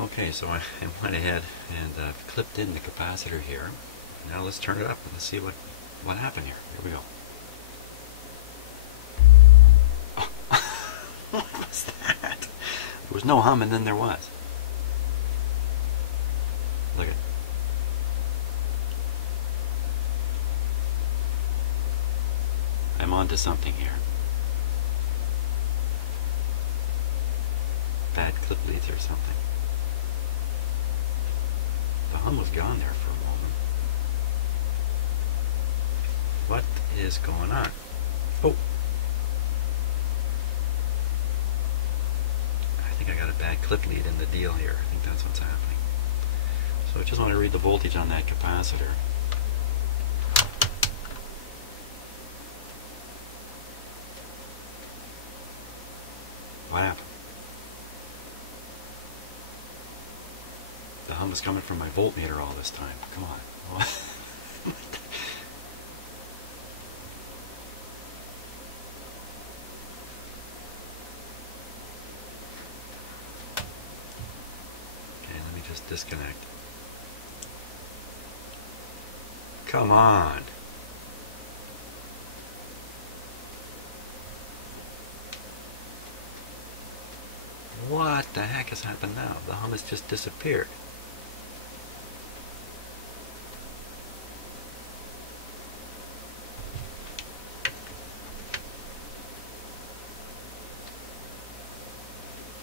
Okay, so I went ahead and clipped in the capacitor here. Now let's turn it up and let's see what happened here. Here we go. What was that? There was no hum and then there was. Look at it. I'm onto something here. Bad clip leads or something. The hum was gone there for a moment. What is going on? Oh! I think I got a bad clip lead in the deal here. I think that's what's happening. So I just want to read the voltage on that capacitor. What happened? The hum is coming from my voltmeter all this time. Come on. Okay, let me just disconnect. Come on. What the heck has happened now? The hum has just disappeared.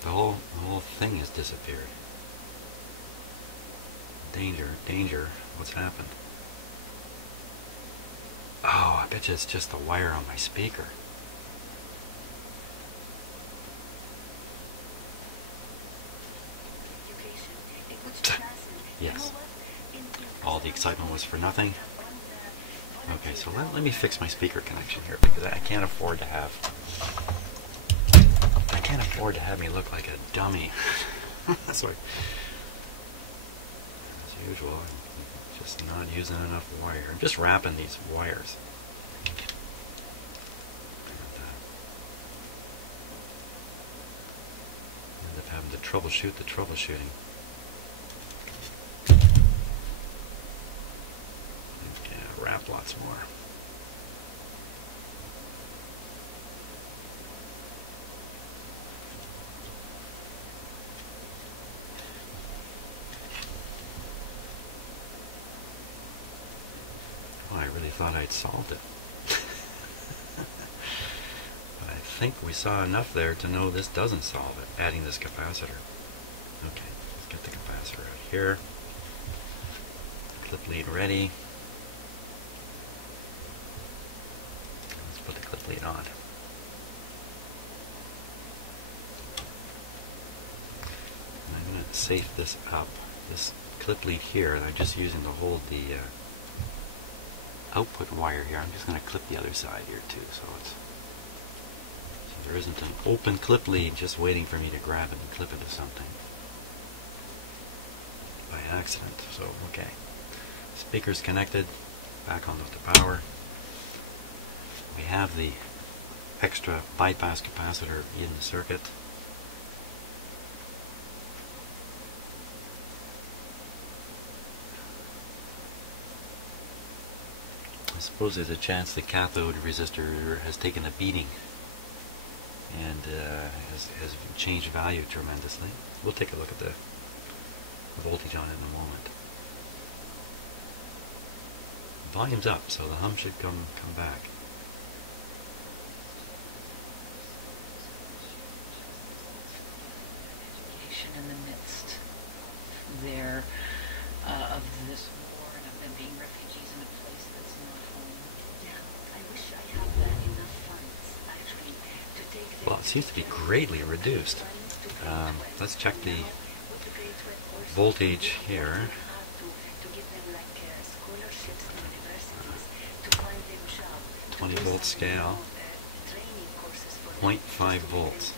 The whole thing has disappeared. Danger, danger. What's happened? Oh, I bet you it's just the wire on my speaker. Yes. All the excitement was for nothing. Okay, so let me fix my speaker connection here because I can't afford to have me look like a dummy. So as usual, I'm just not using enough wire. I'm just wrapping these wires. End up having to troubleshoot the troubleshooting. Yeah, wrap lots more. I really thought I'd solved it. But I think we saw enough there to know this doesn't solve it, adding this capacitor. Okay, let's get the capacitor out here. Clip lead ready. Let's put the clip lead on. And I'm going to safe this up. This clip lead here, and I'm just using to hold the output wire here. I'm just going to clip the other side here too, so there isn't an open clip lead just waiting for me to grab it and clip it to something by accident. So okay, speaker's connected, back on the power. We have the extra bypass capacitor in the circuit. I suppose there's a chance the cathode resistor has taken a beating and has changed value tremendously. We'll take a look at the voltage on it in a moment. Volume's up, so the hum should come back. Education in the midst there of this war and of them being refugees in a place that's not home. Yeah, I wish I had enough funds actually to take them. Well, it seems to be greatly reduced. Let's check the voltage here. 20 volt scale, 0.5 volts.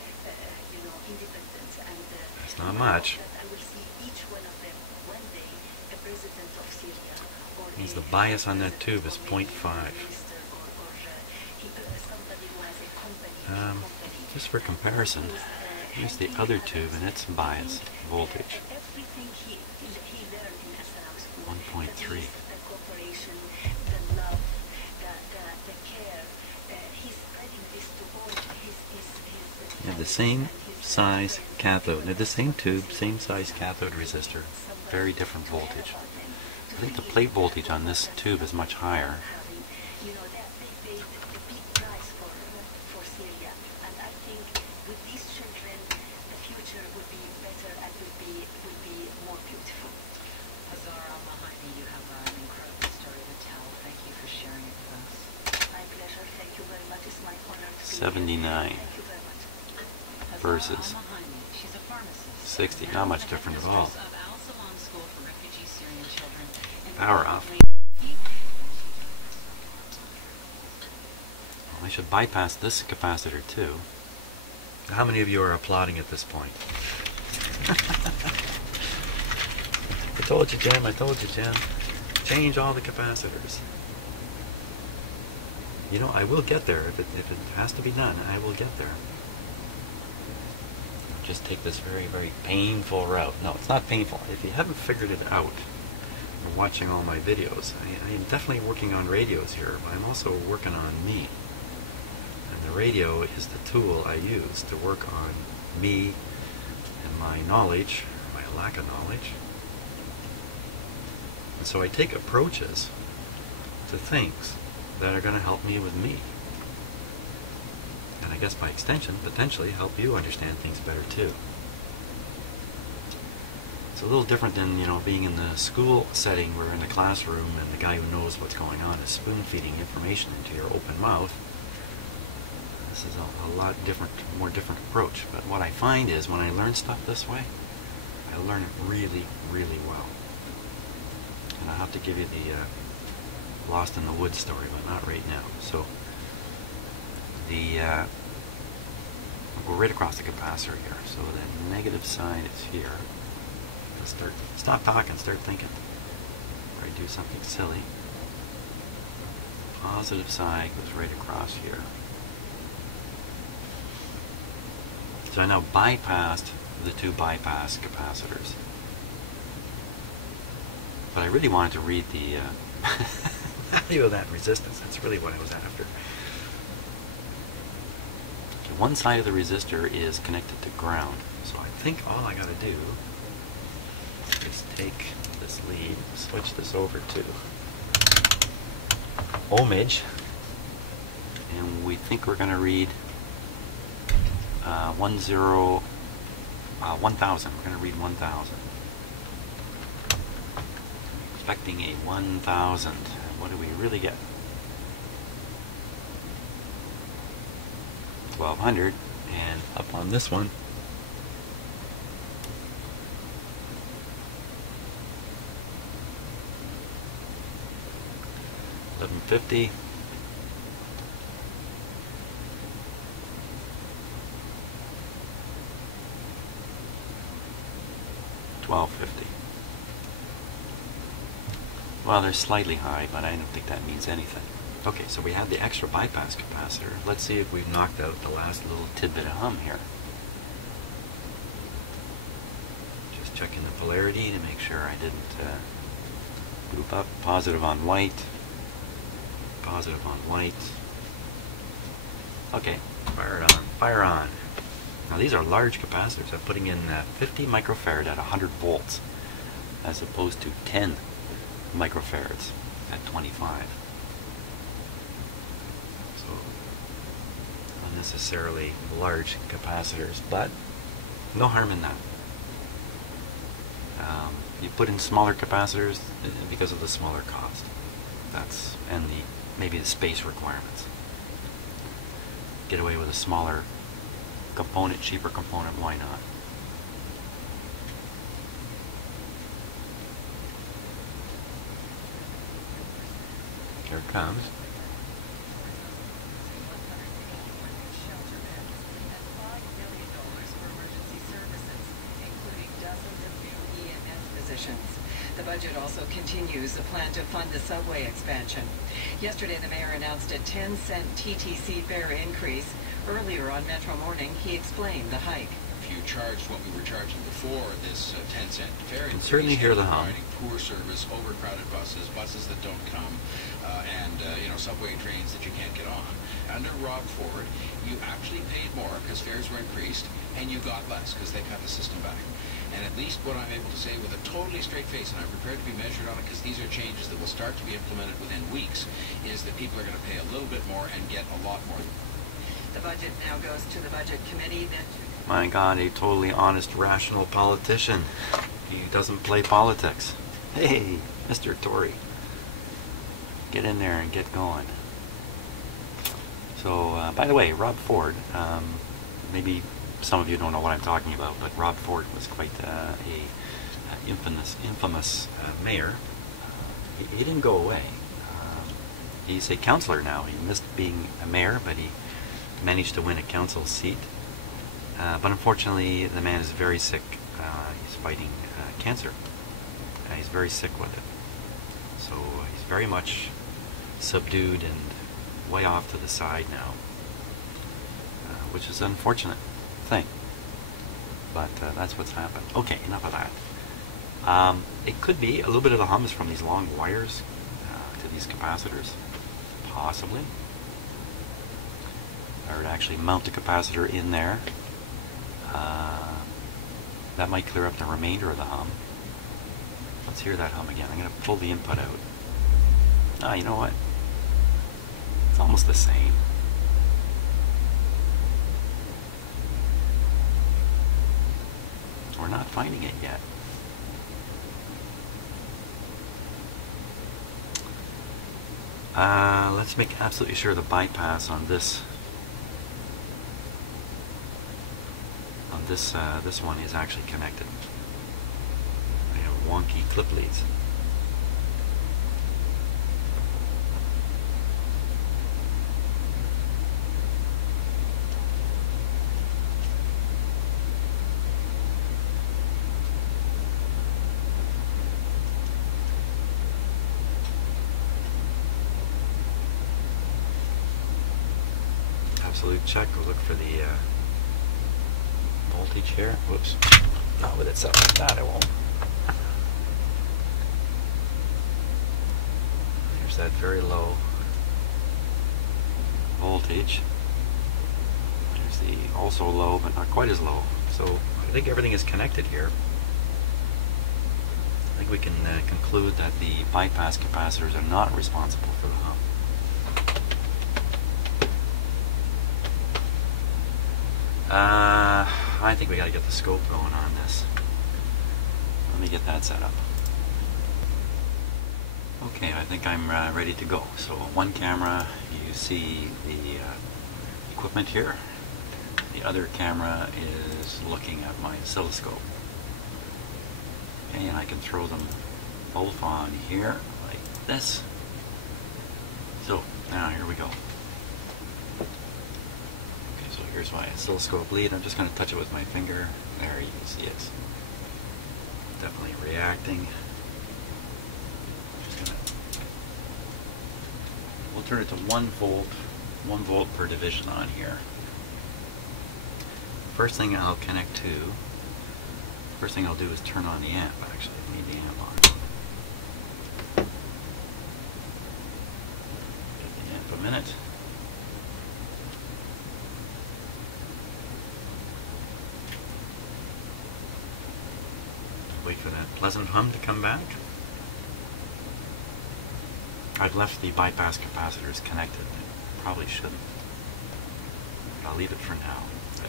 That's not much. Means the bias on that tube is 0.5. Just for comparison, here's the other tube and its bias voltage. everything he learned in SRO school. 1.3. The cooperation, the love, the care. He's spreading this to all his You have the same size cathode. They're the same tube, same size cathode resistor, very different voltage. I think the plate voltage on this tube is much higher. You know, they paid the big price for Syria, and I think with these children, the future would be better and would be more beautiful. Hazar al-Mahani, you have an incredible story to tell. Thank you for sharing it with us. My pleasure. Thank you very much. It's my honor to be 79 here. Thank you very much. versus She's a pharmacist. 60, not much different at all. Of Al Salam School for Refugee Syrian Children. Power off. Well, I should bypass this capacitor too. How many of you are applauding at this point? I told you, Jim. I told you, Jim. Change all the capacitors. You know, I will get there. If it has to be done, I will get there. Just take this very, very painful route. No, it's not painful. If you haven't figured it out, or watching all my videos, I am definitely working on radios here, but I'm also working on me. And the radio is the tool I use to work on me and my knowledge, or my lack of knowledge. And so I take approaches to things that are going to help me with me. And I guess by extension, potentially help you understand things better too. It's a little different than, you know, being in the school setting where in the classroom and the guy who knows what's going on is spoon-feeding information into your open mouth. This is a lot different, more different approach. But what I find is when I learn stuff this way, I learn it really, really well. And I'll have to give you the Lost in the Woods story, but not right now. So we're right across the capacitor here. So the negative side is here. Let's stop talking, start thinking. Or I do something silly. Positive side goes right across here. So I now bypassed the two bypass capacitors. But I really wanted to read the value of that resistance. That's really what I was after. Okay, one side of the resistor is connected to ground. So I think all I gotta do is take this lead, switch this over to ohmage, and we think we're gonna read 1000. We're gonna read 1000. Expecting a 1000. What do we really get? 1200, and up on this one, $1150. $1250. Well, they're slightly high, but I don't think that means anything. Okay, so we have the extra bypass capacitor. Let's see if we've knocked out the last little tidbit of hum here. Just checking the polarity to make sure I didn't group up. Positive on white. Positive on white. Okay, fire it on. Fire on. Now these are large capacitors. I'm putting in 50 microfarad at 100 volts as opposed to 10 microfarads at 25. So unnecessarily large capacitors, but no harm in that. You put in smaller capacitors because of the smaller cost. That's and maybe the space requirements. Get away with a smaller component, cheaper component, why not? Here it comes. The budget also continues a plan to fund the subway expansion. Yesterday, the mayor announced a 10-cent TTC fare increase. Earlier on Metro Morning, he explained the hike. you charged what we were charging before this 10-cent fare can increase, certainly hear the hum. providing poor service, overcrowded buses, buses that don't come, and subway trains that you can't get on. Under Rob Ford, you actually paid more because fares were increased, and you got less because they cut the system back. And at least what I'm able to say with a totally straight face, and I'm prepared to be measured on it because these are changes that will start to be implemented within weeks, is that people are going to pay a little bit more and get a lot more. The budget now goes to the Budget Committee. My God, a totally honest, rational politician. He doesn't play politics. Hey, Mr. Tory. Get in there and get going. So, by the way, Rob Ford, maybe some of you don't know what I'm talking about, but Rob Ford was quite a infamous mayor. He didn't go away. He's a councillor now. He missed being a mayor, but he managed to win a council seat. But unfortunately, the man is very sick. He's fighting cancer. He's very sick with it. So he's very much subdued and way off to the side now, which is an unfortunate thing. But that's what's happened. Okay, enough of that. It could be a little bit of the hum is from these long wires to these capacitors, possibly. Or to actually mount the capacitor in there. That might clear up the remainder of the hum. Let's hear that hum again. I'm going to pull the input out. Ah, you know what? It's almost the same. We're not finding it yet. Let's make absolutely sure the bypass on this this one is actually connected. I have wonky clip leads. Absolute check. We'll look for the voltage here. Whoops. Not with it set like that, I won't. There's that very low voltage. There's the also low, but not quite as low. So I think everything is connected here. I think we can conclude that the bypass capacitors are not responsible for the hum. I think we got to get the scope going on this. Let me get that set up. Okay, I think I'm ready to go. So one camera, you see the equipment here. The other camera is looking at my oscilloscope. Okay, and I can throw them both on here like this. So now here we go. Here's my oscilloscope lead. I'm just going to touch it with my finger. There, you can see it's definitely reacting. We'll turn it to 1 volt per division on here. First thing I'll do is turn on the amp. Actually, I need the amp on. Give the amp a minute. Wait for that pleasant hum to come back. I've left the bypass capacitors connected. I probably shouldn't. But I'll leave it for now.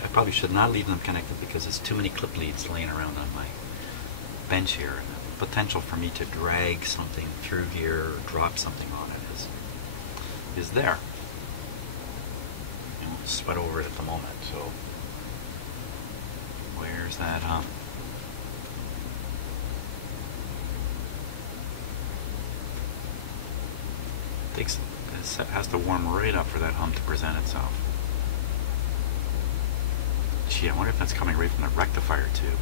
I probably should not leave them connected because there's too many clip leads laying around on my bench here. And the potential for me to drag something through here or drop something on it is there. I won't sweat over it at the moment. So where's that hum? It has to warm right up for that hum to present itself. Gee, I wonder if that's coming right from the rectifier tube.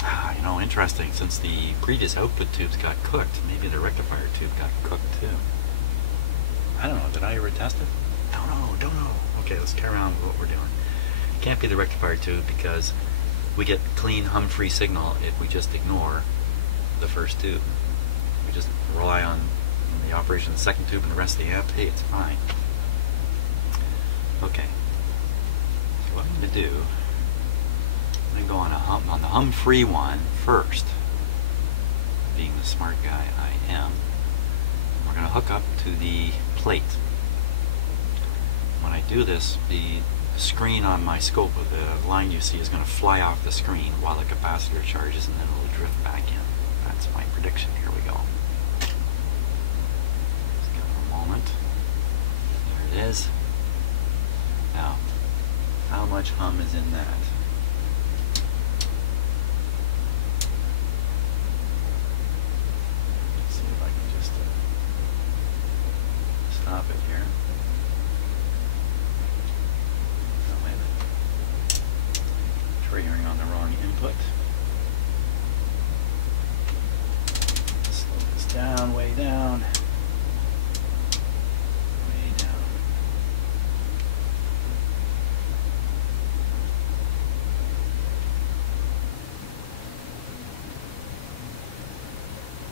Ah, you know, interesting. Since the previous output tubes got cooked, maybe the rectifier tube got cooked too. I don't know. Did I ever test it? Don't know. Okay, let's carry on with what we're doing. It can't be the rectifier tube because we get clean hum-free signal if we just ignore the first tube. We just rely on the operation of the second tube and the rest of the amp. Hey, it's fine. Okay. So what I'm going to do, I'm going to go on the hum-free one first. Being the smart guy I am, we're going to hook up to the plate. When I do this, the screen on my scope of the line you see is going to fly off the screen while the capacitor charges, and then it will drift back in. That's my prediction. Here we go. Just give it a moment. There it is. Now, how much hum is in that? Let's see if I can just stop it here. Oh, wait a minute. Triggering on the wrong input. Slow this down, way down. Way down.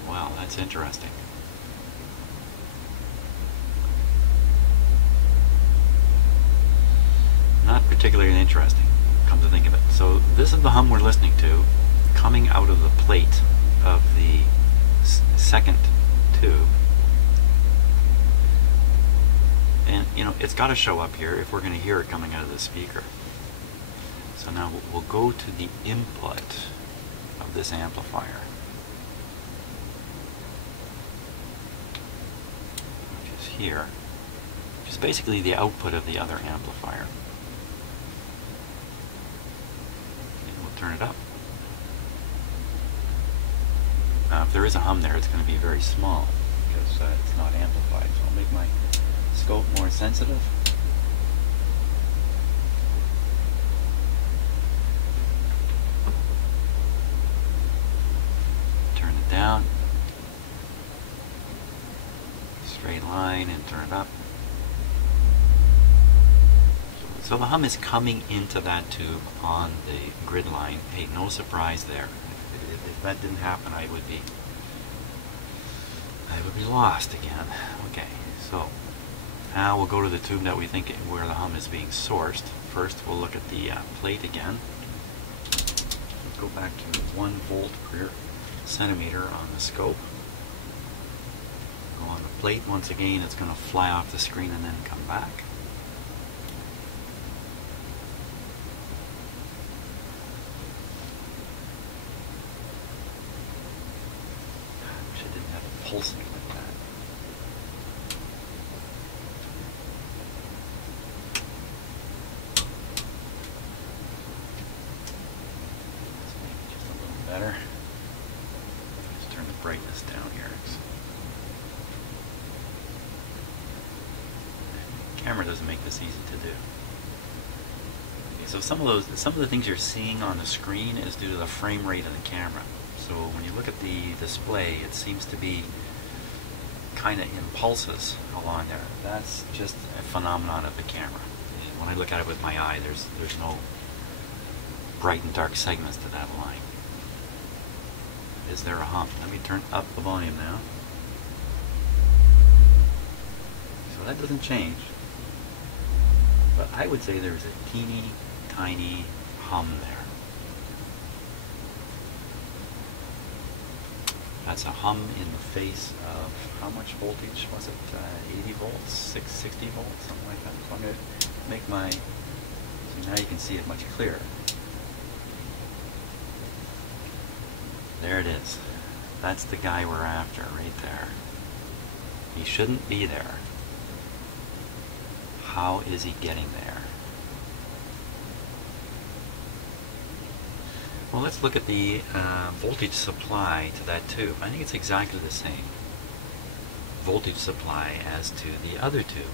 Wow, that's interesting. Not particularly interesting, come to think of it. So this is the hum we're listening to coming out of the plate of the second tube. And you know, it's got to show up here if we're going to hear it coming out of the speaker. So now we'll go to the input of this amplifier, which is here, which is basically the output of the other amplifier. And we'll turn it up. Now if there is a hum there, it's going to be very small because it's not amplified. So I'll make my scope more sensitive. Turn it down. Straight line and turn it up. So the hum is coming into that tube on the grid line. Hey, no surprise there. If that didn't happen, I would be lost again. Okay, so now we'll go to the tube that we think where the hum is being sourced. First, we'll look at the plate again. Let's go back to 1 volt per centimeter on the scope. Go on the plate once again. It's going to fly off the screen and then come back. I wish I didn't have a pulsing like that. Better. Let's turn the brightness down here. The camera doesn't make this easy to do. Okay, so some of the things you're seeing on the screen is due to the frame rate of the camera. So when you look at the display, it seems to be kind of in pulses along there. That's just a phenomenon of the camera. And when I look at it with my eye, there's no bright and dark segments to that line. Is there a hum? Let me turn up the volume now. So that doesn't change. But I would say there's a teeny tiny hum there. That's a hum in the face of how much voltage was it? 80 volts, 60 volts, something like that. So I'm going to make my, so now you can see it much clearer. There it is. That's the guy we're after right there. He shouldn't be there. How is he getting there? Well, let's look at the voltage supply to that tube. I think it's exactly the same voltage supply as to the other tube.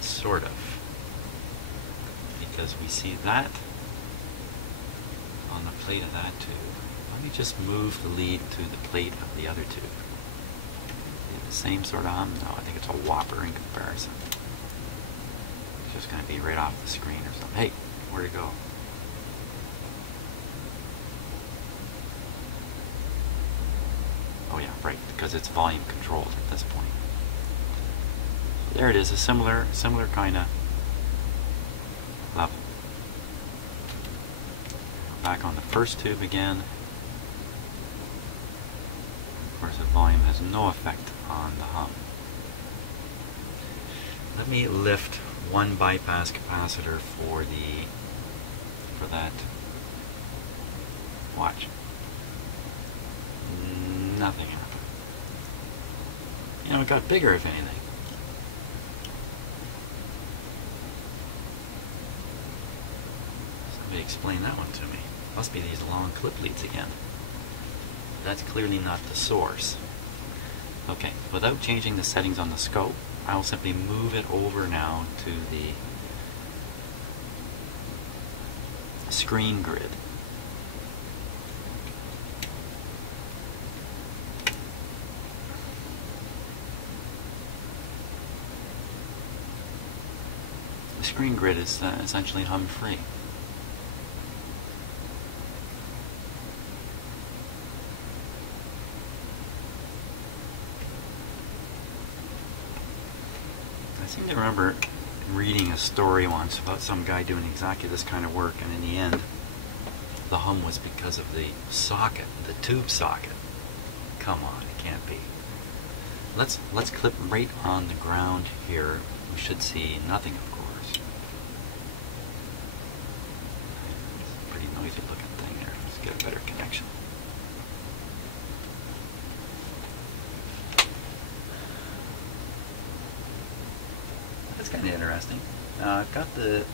Sort of. Because we see that on the plate of that tube. Let me just move the lead to the plate of the other tube. The same sort of hum? No, I think it's a whopper in comparison. It's just going to be right off the screen or something. Hey, where'd it go? Oh yeah, right, because it's volume controlled at this point. There it is, a similar kind of level. Back on the first tube again. Of course, the volume has no effect on the hum. Let me lift one bypass capacitor for that. Watch. Nothing happened. You know, it got bigger if anything. Somebody explain that one to me. Must be these long clip leads again. That's clearly not the source. Okay, without changing the settings on the scope, I will simply move it over now to the screen grid. The screen grid is essentially hum-free. I seem to remember reading a story once about some guy doing exactly this kind of work, and in the end, the hum was because of the socket, the tube socket. Come on, it can't be. Let's clip right on the ground here. We should see nothing, of course. It's a pretty noisy looking thing there. Let's get a better connection. That's kind of interesting. I've got the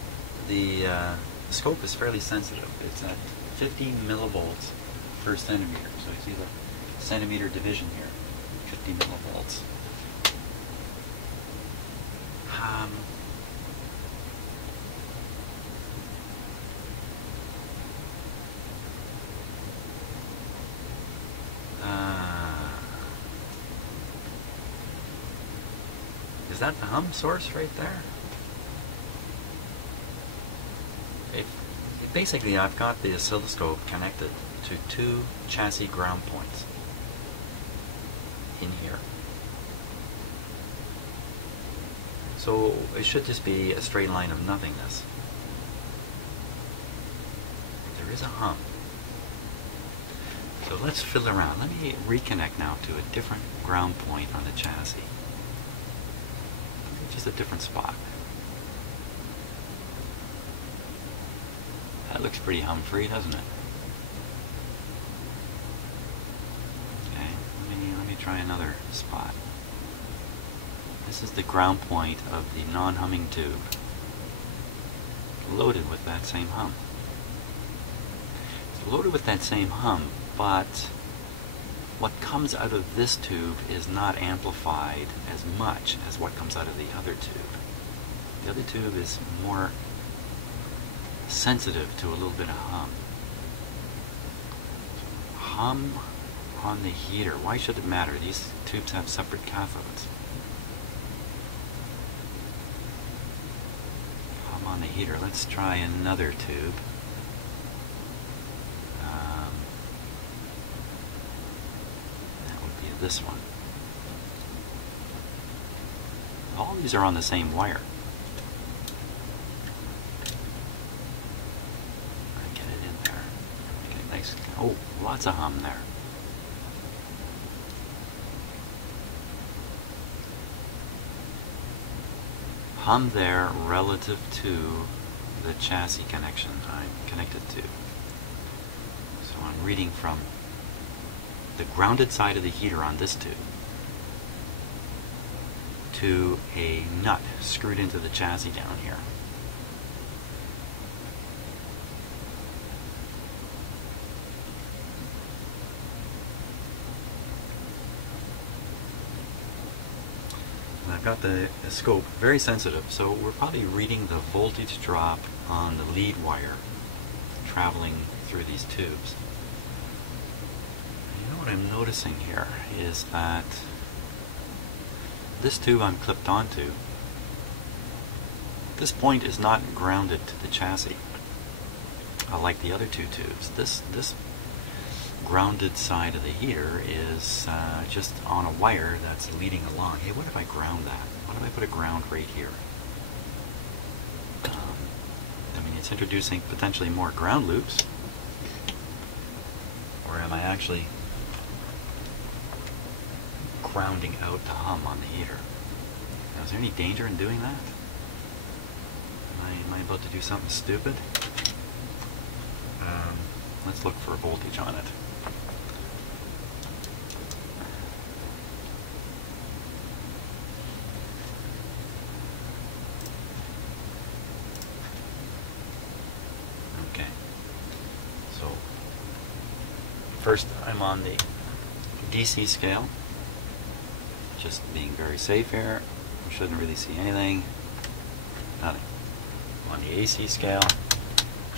scope is fairly sensitive. It's at 50 millivolts per centimeter. So you see the centimeter division here, 50 millivolts. Is that the hum source right there? Basically, I've got the oscilloscope connected to two chassis ground points in here. So it should just be a straight line of nothingness. There is a hum. So let's fiddle around. Let me reconnect now to a different ground point on the chassis. Just a different spot. That looks pretty hum-free, doesn't it? Okay, let me try another spot. This is the ground point of the non-humming tube, loaded with that same hum. It's loaded with that same hum, but what comes out of this tube is not amplified as much as what comes out of the other tube. The other tube is more sensitive to a little bit of hum. Hum on the heater. Why should it matter? These tubes have separate cathodes. Hum on the heater. Let's try another tube. That would be this one. All these are on the same wire. Get it in there. Get it nice. Oh, lots of hum there. Hum there relative to the chassis connection I'm connected to. So I'm reading from the grounded side of the heater on this tube to a nut screwed into the chassis down here. And I've got the scope very sensitive, so we're probably reading the voltage drop on the lead wire traveling through these tubes. And you know what I'm noticing here is that this tube I'm clipped onto, this point is not grounded to the chassis, like the other two tubes. This grounded side of the heater is just on a wire that's leading along. Hey, what if I ground that? What if I put a ground right here? I mean, it's introducing potentially more ground loops. Or am I actually grounding out the hum on the heater? Now, is there any danger in doing that? Am I about to do something stupid? Let's look for a voltage on it. Okay. So, first I'm on the DC scale. Just being very safe here. We shouldn't really see anything. Nothing. On the AC scale,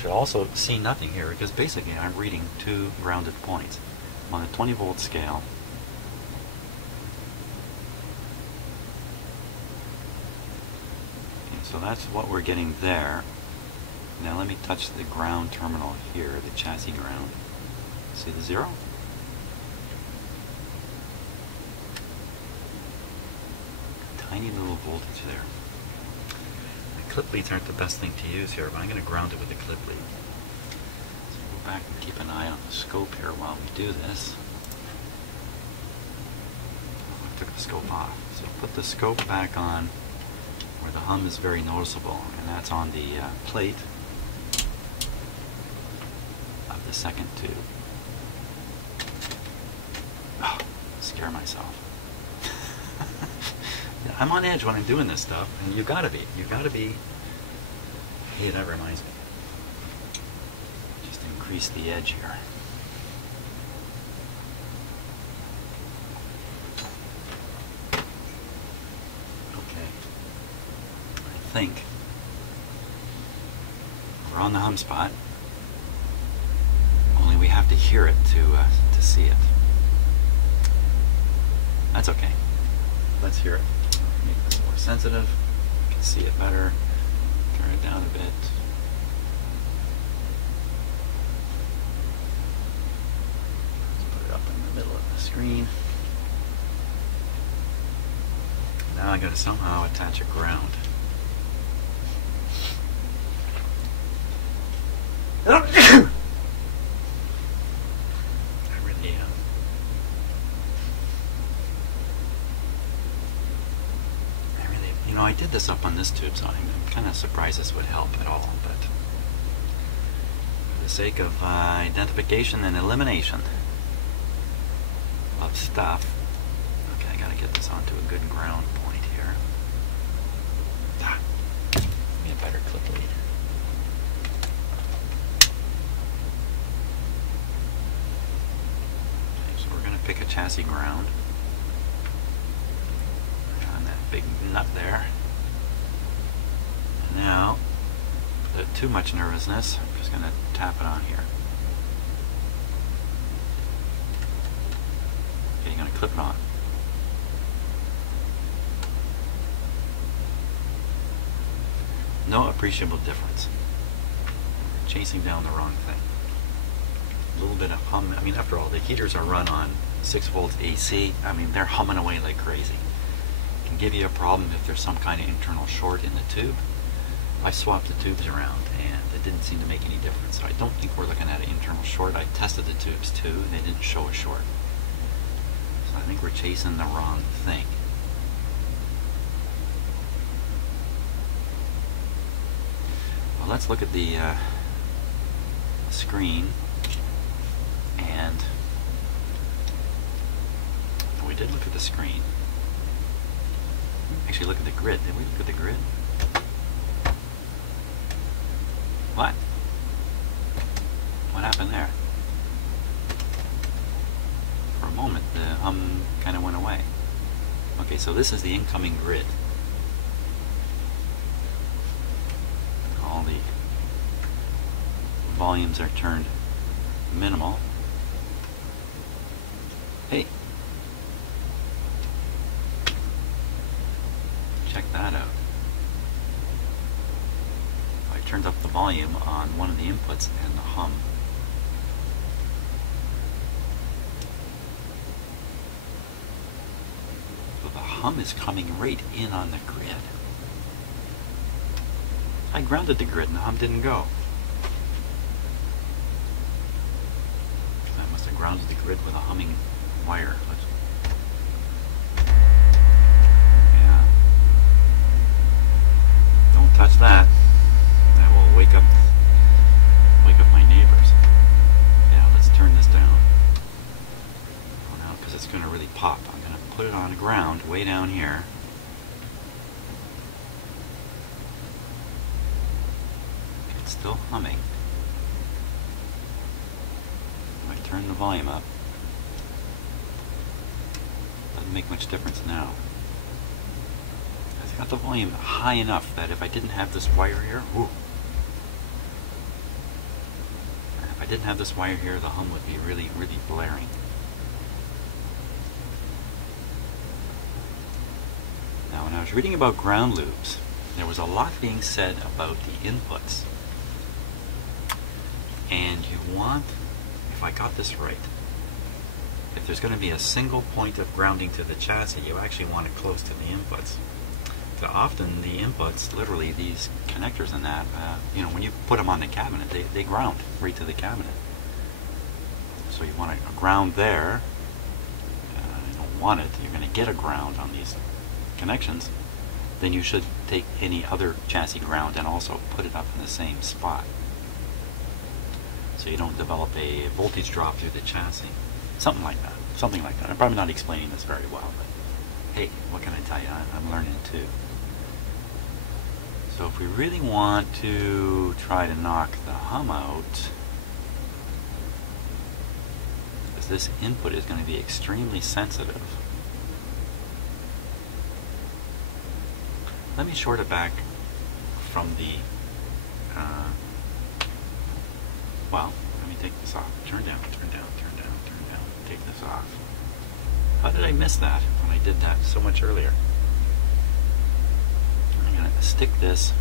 should also see nothing here because basically I'm reading two grounded points. I'm on a 20 volt scale. Okay, so that's what we're getting there. Now let me touch the ground terminal here, the chassis ground. See the 0? Tiny little voltage there. Clip leads aren't the best thing to use here, but I'm going to ground it with a clip lead. So go back and keep an eye on the scope here while we do this. Oh, I took the scope off. So put the scope back on where the hum is very noticeable, and that's on the plate of the second tube. Oh, scare myself. I'm on edge when I'm doing this stuff, and you gotta be. You gotta be. Hey, that reminds me. Just increase the edge here. Okay. I think we're on the hum spot. Only we have to hear it to see it. That's okay. Let's hear it. Make this more sensitive. You can see it better. Turn it down a bit. Let's put it up in the middle of the screen. Now I got to somehow attach a ground. I did this up on this tube, so I'm kind of surprised this would help at all, but for the sake of identification and elimination of stuff, okay, I gotta get this onto a good ground point here. Give me a better clip lead. Okay, so we're gonna pick a chassis ground. On that big nut there. Now, without too much nervousness, I'm just going to tap it on here. Okay, you're going to clip it on. No appreciable difference. We're chasing down the wrong thing. A little bit of hum. I mean, after all, the heaters are run on 6 volts AC. I mean, they're humming away like crazy. It can give you a problem if there's some kind of internal short in the tube. I swapped the tubes around and it didn't seem to make any difference. So I don't think we're looking at an internal short. I tested the tubes too and they didn't show a short. So I think we're chasing the wrong thing. Well, let's look at the screen, and we did look at the screen. Actually, look at the grid. Did we look at the grid? What? What happened there? For a moment, the hum kind of went away. Okay, so this is the incoming grid. All the volumes are turned minimal. Hey. turned up the volume on one of the inputs and the hum. So the hum is coming right in on the grid. I grounded the grid and the hum didn't go. I must have grounded the grid with a humming wire. Yeah. Don't touch that. That will wake up my neighbors. Yeah, let's turn this down. Oh no, because it's going to really pop. I'm going to put it on the ground way down here. It's still humming. If I turn the volume up, doesn't make much difference now. I've got the volume high enough that if I didn't have this wire here, whoo, if I didn't have this wire here, the hum would be really, really blaring. Now, when I was reading about ground loops, there was a lot being said about the inputs. And you want, if I got this right, if there's going to be a single point of grounding to the chassis, you actually want it close to the inputs. So often the inputs, literally these connectors and that, you know, when you put them on the cabinet, they ground right to the cabinet. So you want a ground there. You don't want it. You're going to get a ground on these connections. Then you should take any other chassis ground and also put it up in the same spot, so you don't develop a voltage drop through the chassis. Something like that. Something like that. I'm probably not explaining this very well, but hey, what can I tell you? I'm learning too. So if we really want to try to knock the hum out, because this input is going to be extremely sensitive, let me short it back from the, well, let me take this off. Turn down, turn down, turn down, turn down. Take this off. How did I miss that when I did that so much earlier? I'm going to stick this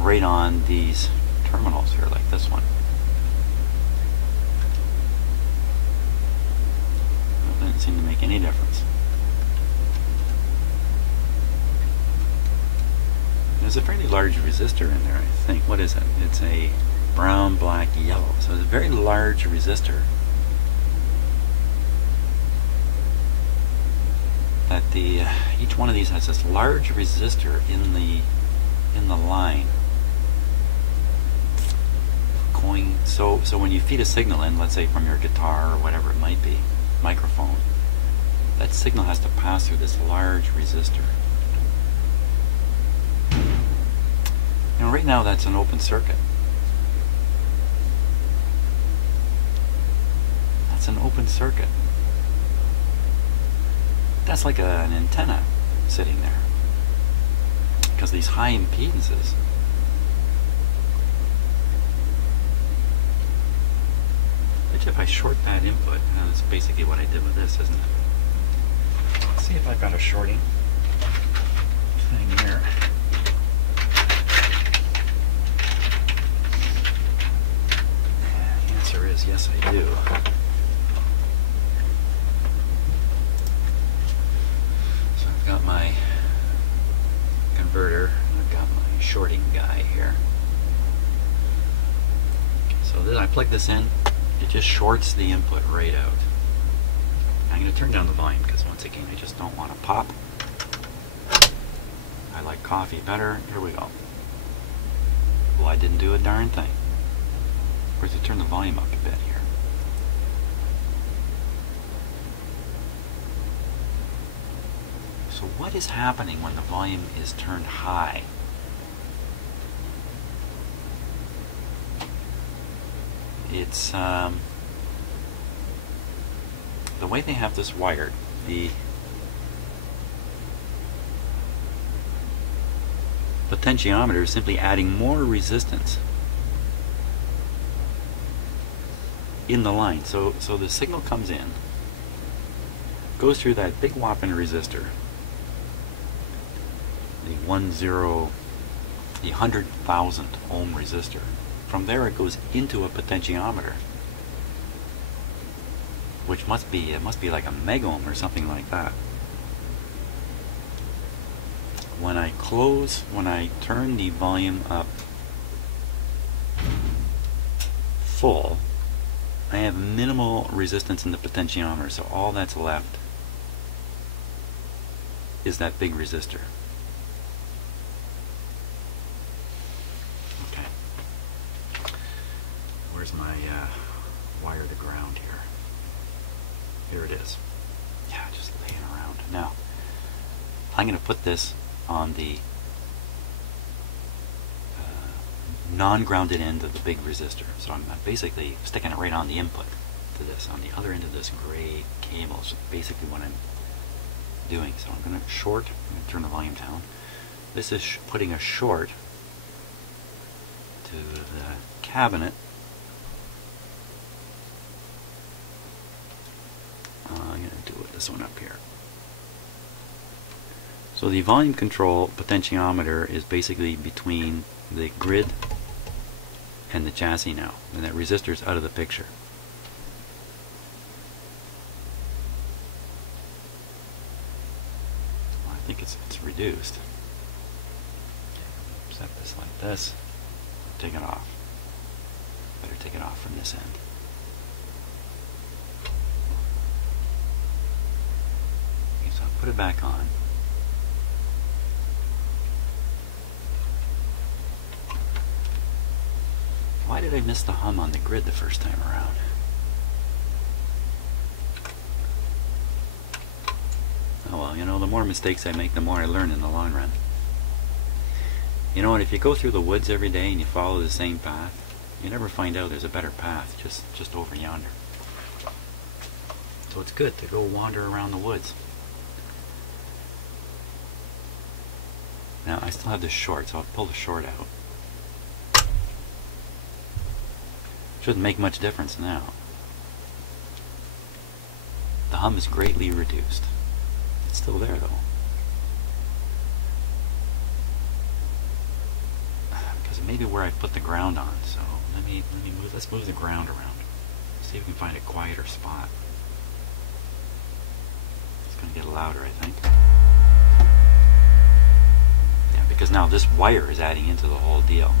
right on these terminals here, like this one. That didn't seem to make any difference. There's a fairly large resistor in there, I think. What is it? It's a brown, black, yellow. So it's a very large resistor that each one of these has this large resistor in the line going. So when you feed a signal in, let's say from your guitar or whatever it might be, microphone, that signal has to pass through this large resistor. And right now that's an open circuit. That's an open circuit. That's like an antenna sitting there, because these high impedances. Which if I short that input, that's basically what I did with this, isn't it? Let's see if I've got a shorting thing here. The answer is yes, I do. So I've got my converter, and I've got my shorting guy here. So then I plug this in, it just shorts the input right out. I'm going to turn down the volume because once again I just don't want to pop. I like coffee better. Here we go. Well, I didn't do a darn thing. Of course, I turn the volume up a bit here. So what is happening when the volume is turned high? It's the way they have this wired, the potentiometer is simply adding more resistance in the line. So the signal comes in, goes through that big whopping resistor, the 10 the 100,000 ohm resistor. From there it goes into a potentiometer, which must be like a mega ohm or something like that. When I turn the volume up full, I have minimal resistance in the potentiometer, so all that's left is that big resistor. Okay. Where's my wire to ground here? Here it is. Yeah, just laying around. Now, I'm going to put this on the non-grounded end of the big resistor. So I'm basically sticking it right on the input to this, on the other end of this gray cable. So basically what I'm doing. So I'm going to short, I'm going to turn the volume down. This is putting a short to the cabinet. I'm going to do this one up here. So the volume control potentiometer is basically between the grid and the chassis now, and that resistor is out of the picture. Well, I think it's reduced. Set this like this. Take it off. Better take it off from this end. Okay, so I'll put it back on. Why did I miss the hum on the grid the first time around? Oh well, you know, the more mistakes I make, the more I learn in the long run. You know what, if you go through the woods every day and you follow the same path, you never find out there's a better path just over yonder. So it's good to go wander around the woods. Now I still have this short, so I'll pull the short out. Shouldn't make much difference now. The hum is greatly reduced. It's still there though. Because maybe where I put the ground on, so let's move the ground around. See if we can find a quieter spot. It's gonna get louder, I think. Yeah, because now this wire is adding into the whole deal.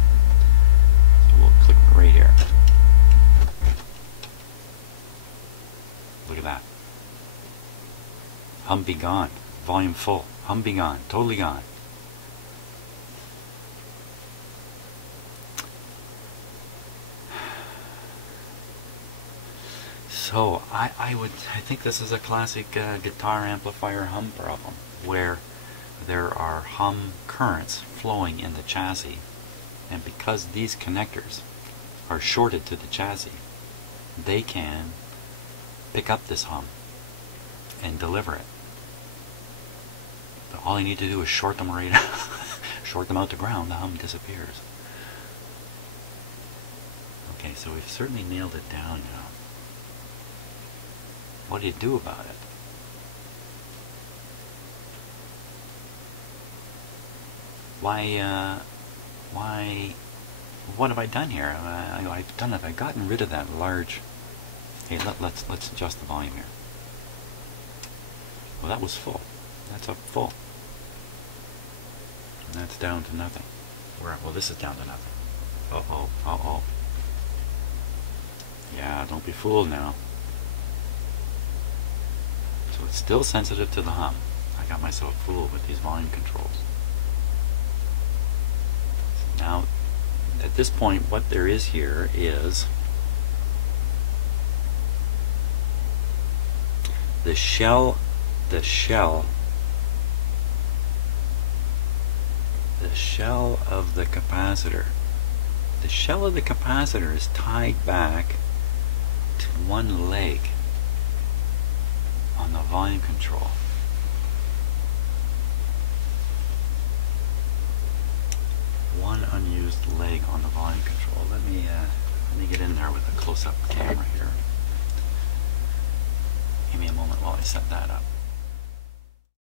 So we'll click right here. Look at that. Hum be gone. Volume full. Hum be gone. Totally gone. So I think this is a classic guitar amplifier hum problem, where there are hum currents flowing in the chassis, and because these connectors are shorted to the chassis, they can pick up this hum and deliver it. But all I need to do is short them right out, short them out to ground, the hum disappears. Okay, so we've certainly nailed it down now. What do you do about it? What have I done here? I've gotten rid of that large. Hey, let's adjust the volume here. Well, that was full. That's up full. And that's down to nothing. Well, this is down to nothing. Uh-oh, uh-oh. Yeah, don't be fooled now. So it's still sensitive to the hum. I got myself fooled with these volume controls. Now, at this point, what there is here is the shell of the capacitor. The shell of the capacitor is tied back to one leg on the volume control. One unused leg on the volume control. Let me get in there with a close-up camera here. Give me a moment while I set that up.